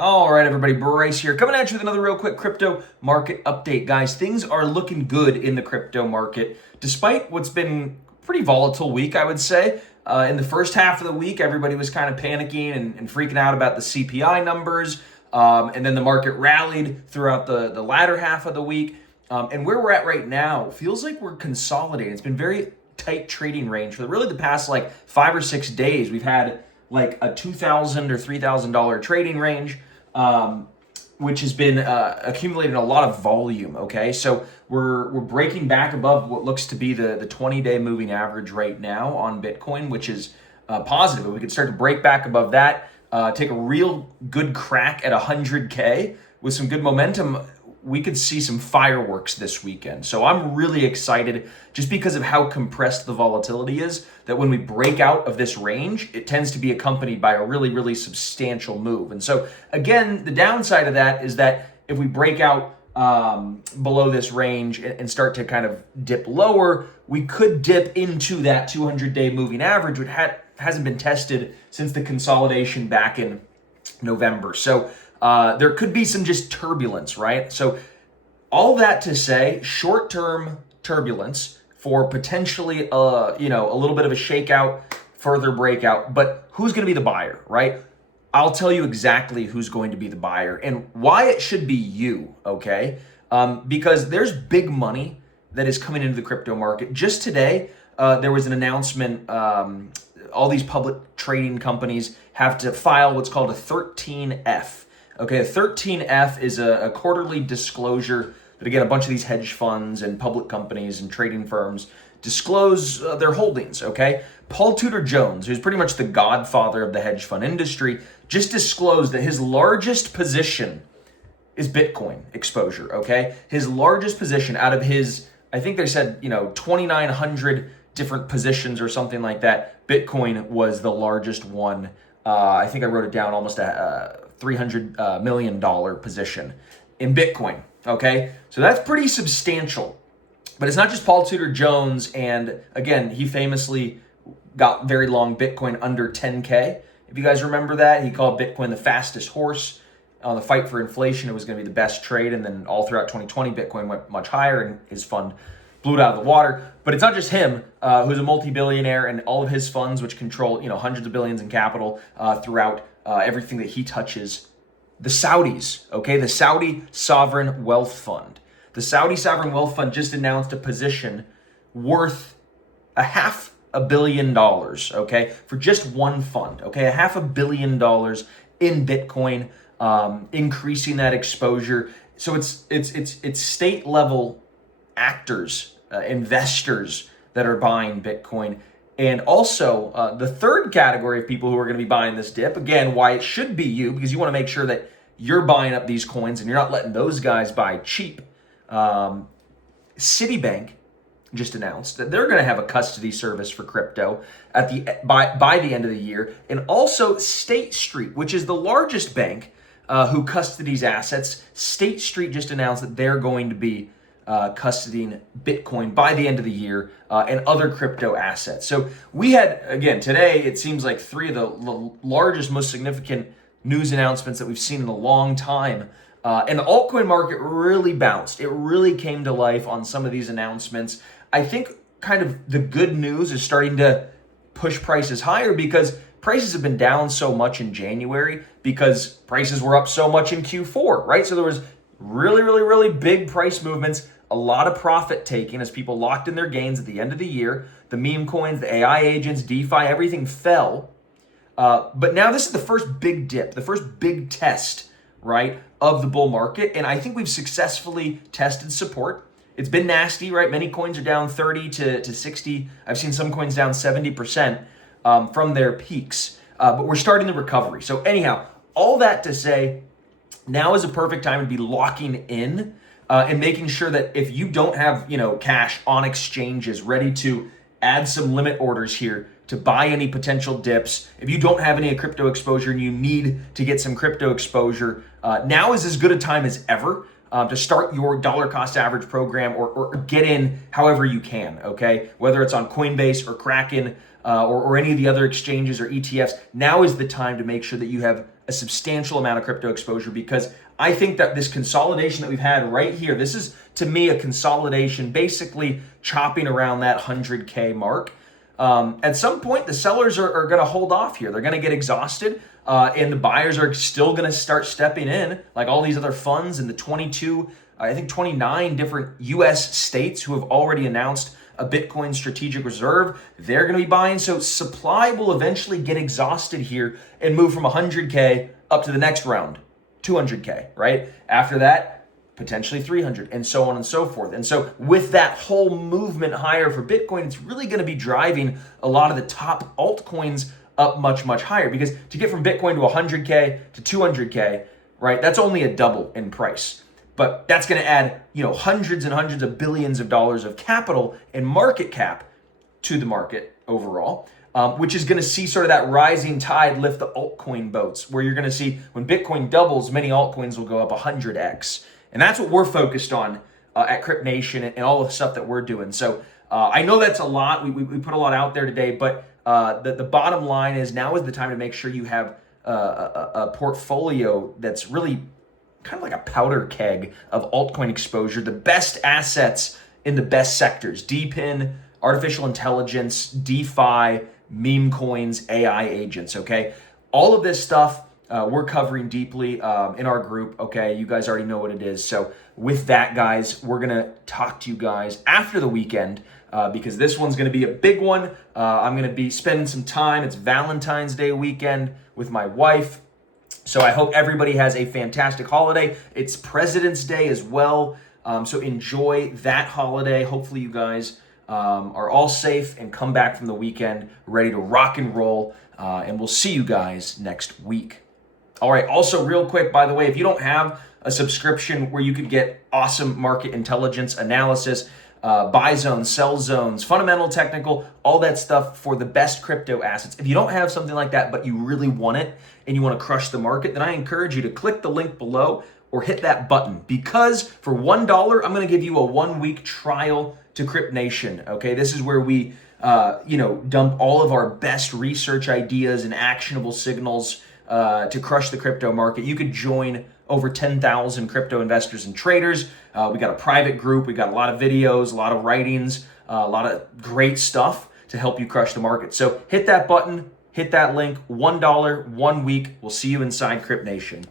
All right, everybody, Bryce here, coming at you with another real quick crypto market update, guys. Things are looking good in the crypto market, despite what's been a pretty volatile week, I would say. In the first half of the week, everybody was kind of panicking and freaking out about the CPI numbers, and then the market rallied throughout the latter half of the week. And where we're at right now feels like we're consolidating. It's been very tight trading range for really the past like 5 or 6 days. We've had like a $2,000 or $3,000 trading range, which has been accumulating a lot of volume. Okay, so we're breaking back above what looks to be the 20-day moving average right now on Bitcoin, which is positive. If we could start to break back above that, take a real good crack at 100K with some good momentum, we could see some fireworks this weekend. So I'm really excited just because of how compressed the volatility is, that when we break out of this range, it tends to be accompanied by a really, really substantial move. And so again, the downside of that is that if we break out below this range and start to kind of dip lower, we could dip into that 200-day moving average, which hasn't been tested since the consolidation back in November. So there could be some just turbulence, right? So all that to say, short-term turbulence for potentially, a little bit of a shakeout, further breakout. But who's going to be the buyer, right? I'll tell you exactly who's going to be the buyer and why it should be you, okay? Because there's big money that is coming into the crypto market. Just today, there was an announcement. All these public trading companies have to file what's called a 13F. Okay, a 13F is a quarterly disclosure that, again, a bunch of these hedge funds and public companies and trading firms disclose their holdings, okay? Paul Tudor Jones, who's pretty much the godfather of the hedge fund industry, just disclosed that his largest position is Bitcoin exposure, okay? His largest position out of his, I think they said, 2,900 different positions or something like that, Bitcoin was the largest one. I think I wrote it down, almost a $300 million position in Bitcoin, okay? So that's pretty substantial. But it's not just Paul Tudor Jones, and again, he famously got very long Bitcoin under 10K. If you guys remember that, he called Bitcoin the fastest horse. On the fight for inflation, it was going to be the best trade, and then all throughout 2020, Bitcoin went much higher, and his fund blew it out of the water. But it's not just him, who's a multi-billionaire, and all of his funds, which control hundreds of billions in capital throughout everything that he touches. The Saudis, okay? The Saudi Sovereign Wealth Fund. The Saudi Sovereign Wealth Fund just announced a position worth $500 million, okay? For just one fund, okay? $500 million in Bitcoin, increasing that exposure. So it's state level actors, investors that are buying Bitcoin. And also, the third category of people who are going to be buying this dip, again, why it should be you, because you want to make sure that you're buying up these coins and you're not letting those guys buy cheap. Citibank just announced that they're going to have a custody service for crypto by the end of the year. And also State Street, which is the largest bank who custodies assets. State Street just announced that they're going to be custodying Bitcoin by the end of the year and other crypto assets. So we had, again, today, it seems like 3 of the largest, most significant news announcements that we've seen in a long time. And the altcoin market really bounced. It really came to life on some of these announcements. I think kind of the good news is starting to push prices higher because prices have been down so much in January because prices were up so much in Q4, right? So there was really, really, really big price movements, a lot of profit taking as people locked in their gains at the end of the year. The meme coins, the AI agents, DeFi, everything fell. But now this is the first big dip, the first big test, right, of the bull market. And I think we've successfully tested support. It's been nasty, right? Many coins are down 30 to 60. I've seen some coins down 70% from their peaks. But we're starting the recovery. So anyhow, all that to say, now is a perfect time to be locking in and making sure that if you don't have, cash on exchanges ready to add some limit orders here to buy any potential dips, if you don't have any crypto exposure and you need to get some crypto exposure, now is as good a time as ever to start your dollar cost average program or get in however you can, okay? Whether it's on Coinbase or Kraken or any of the other exchanges or ETFs, now is the time to make sure that you have a substantial amount of crypto exposure because I think that this consolidation that we've had right here, this is to me a consolidation, basically chopping around that 100K mark. At some point, the sellers are going to hold off here. They're going to get exhausted, and the buyers are still going to start stepping in, like all these other funds in the 29 different US states who have already announced a Bitcoin strategic reserve. They're going to be buying. So supply will eventually get exhausted here and move from 100K up to the next round, 200K, right? After that, potentially 300 and so on and so forth. And so with that whole movement higher for Bitcoin, it's really going to be driving a lot of the top altcoins up much, much higher, because to get from Bitcoin to 100K to 200K, right, that's only a double in price. But that's going to add, hundreds and hundreds of billions of dollars of capital and market cap to the market overall, which is going to see sort of that rising tide lift the altcoin boats, where you're going to see when Bitcoin doubles, many altcoins will go up 100x. And that's what we're focused on at Crypt Nation and all the stuff that we're doing. So I know that's a lot. We put a lot out there today, but the bottom line is now is the time to make sure you have a portfolio that's really kind of like a powder keg of altcoin exposure, the best assets in the best sectors: DePIN, artificial intelligence, DeFi, meme coins, AI agents, okay? All of this stuff we're covering deeply in our group, okay? You guys already know what it is. So with that, guys, we're going to talk to you guys after the weekend because this one's going to be a big one. I'm going to be spending some time. It's Valentine's Day weekend with my wife. So I hope everybody has a fantastic holiday. It's President's Day as well. So enjoy that holiday. Hopefully you guys are all safe and come back from the weekend ready to rock and roll. And we'll see you guys next week. All right. Also, real quick, by the way, if you don't have a subscription where you could get awesome market intelligence analysis, buy zones, sell zones, fundamental, technical, all that stuff for the best crypto assets. If you don't have something like that, but you really want it and you want to crush the market, then I encourage you to click the link below or hit that button, because for $1, I'm going to give you a 1-week trial to Crypt Nation. Okay. This is where we, dump all of our best research ideas and actionable signals to crush the crypto market. You could join over 10,000 crypto investors and traders. We got a private group. We got a lot of videos, a lot of writings, a lot of great stuff to help you crush the market. So hit that button, hit that link, $1, 1 week. We'll see you inside Crypt Nation.